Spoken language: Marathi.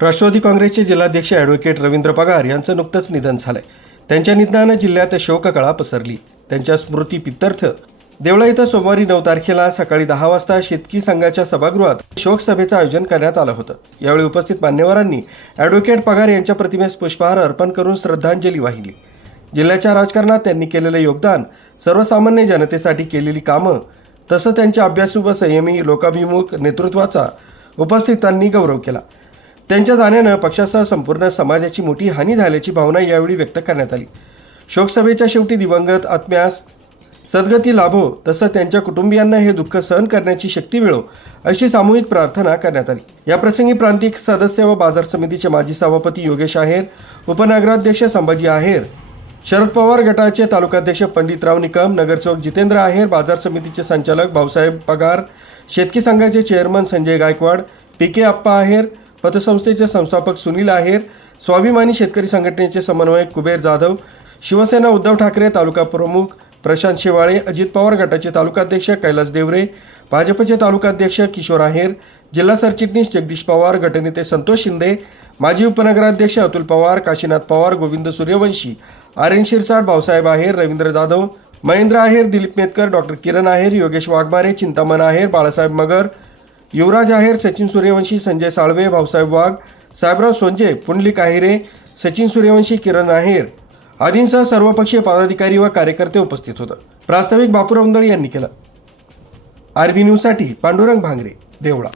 राष्ट्रवादी काँग्रेसचे जिल्हाध्यक्ष ॲडव्होकेट रवींद्र पगार यांचं नुकतंच निधन झालंय। त्यांच्या निधनानं जिल्ह्यात शोककळा पसरली। त्यांच्या स्मृतीप्रित्यर्थ देवळा इथं सोमवारी 9 तारखेला सकाळी 10 वाजता शेतकी संघाच्या सभागृहात शोक सभेचं आयोजन करण्यात आलं होतं। यावेळी उपस्थित मान्यवरांनी ॲडव्होकेट पगार यांच्या प्रतिमेस पुष्पहार अर्पण करून श्रद्धांजली वाहिली। जिल्ह्याच्या राजकारणात त्यांनी केलेलं योगदान, सर्वसामान्य जनतेसाठी केलेली कामं, तसंच त्यांच्या अभ्यासू व संयमी लोकाभिमुख नेतृत्वाचा उपस्थितांनी गौरव केला। त्यांच्या जाण्यानं पक्षासह संपूर्ण समाजाची मोठी हानी झाल्याची भावना यावेळी व्यक्त करण्यात आली। शोकसभेच्या शेवटी दिवंगत आत्म्यास सद्गती लाभो, तसंच त्यांच्या कुटुंबियांना हे दुःख सहन करण्याची शक्ती मिळो, अशी सामूहिक प्रार्थना करण्यात आली। याप्रसंगी प्रांतिक सदस्य व बाजार समितीचे माजी सभापती योगेश आहेर, उपनगराध्यक्ष संभाजी आहेर, शरद पवार गटाचे तालुकाध्यक्ष पंडितराव निकम, नगरसेवक जितेंद्र आहेर, बाजार समितीचे संचालक भाऊसाहेब पगार, शेतकी संघाचे चेअरमन संजय गायकवाड, पीके अप्पा आहेर, पतसंस्थेचे संस्थापक सुनील आहेर, स्वाभिमानी शेतकरी संघटनेचे समन्वयक कुबेर जाधव, शिवसेना उद्धव ठाकरे तालुका प्रमुख प्रशांत शेवाळे, अजित पवार गटाचे तालुकाध्यक्ष कैलास देवरे, भाजपचे तालुकाध्यक्ष किशोर आहेर, जिल्हा सरचिटणीस जगदीश पवार, गटनेते संतोष शिंदे, माजी उपनगराध्यक्ष अतुल पवार, काशीनाथ पवार, गोविंद सूर्यवंशी, आर्यन शिरसाट, भाऊसाहेब आहेर, रवींद्र जाधव, महेंद्र आहेर, दिलीप मेतकर, डॉक्टर किरण आहेर, योगेश वाघमारे, चिंतामण आहेर, बाळासाहेब मगर, युवराज आहेर, सचिन सूर्यवंशी, संजय साळवे, भाऊसाहेब वाघ, साहेबराव सोंजे, पुंडलिक आहेरे, सचिन सूर्यवंशी, किरण आहेर आदींसह सर्वपक्षीय पदाधिकारी व कार्यकर्ते उपस्थित होते। प्रास्ताविक बापूराव उंदळे यांनी केलं। आरबी न्यूजसाठी पांडुरंग भांगरे, देवळा।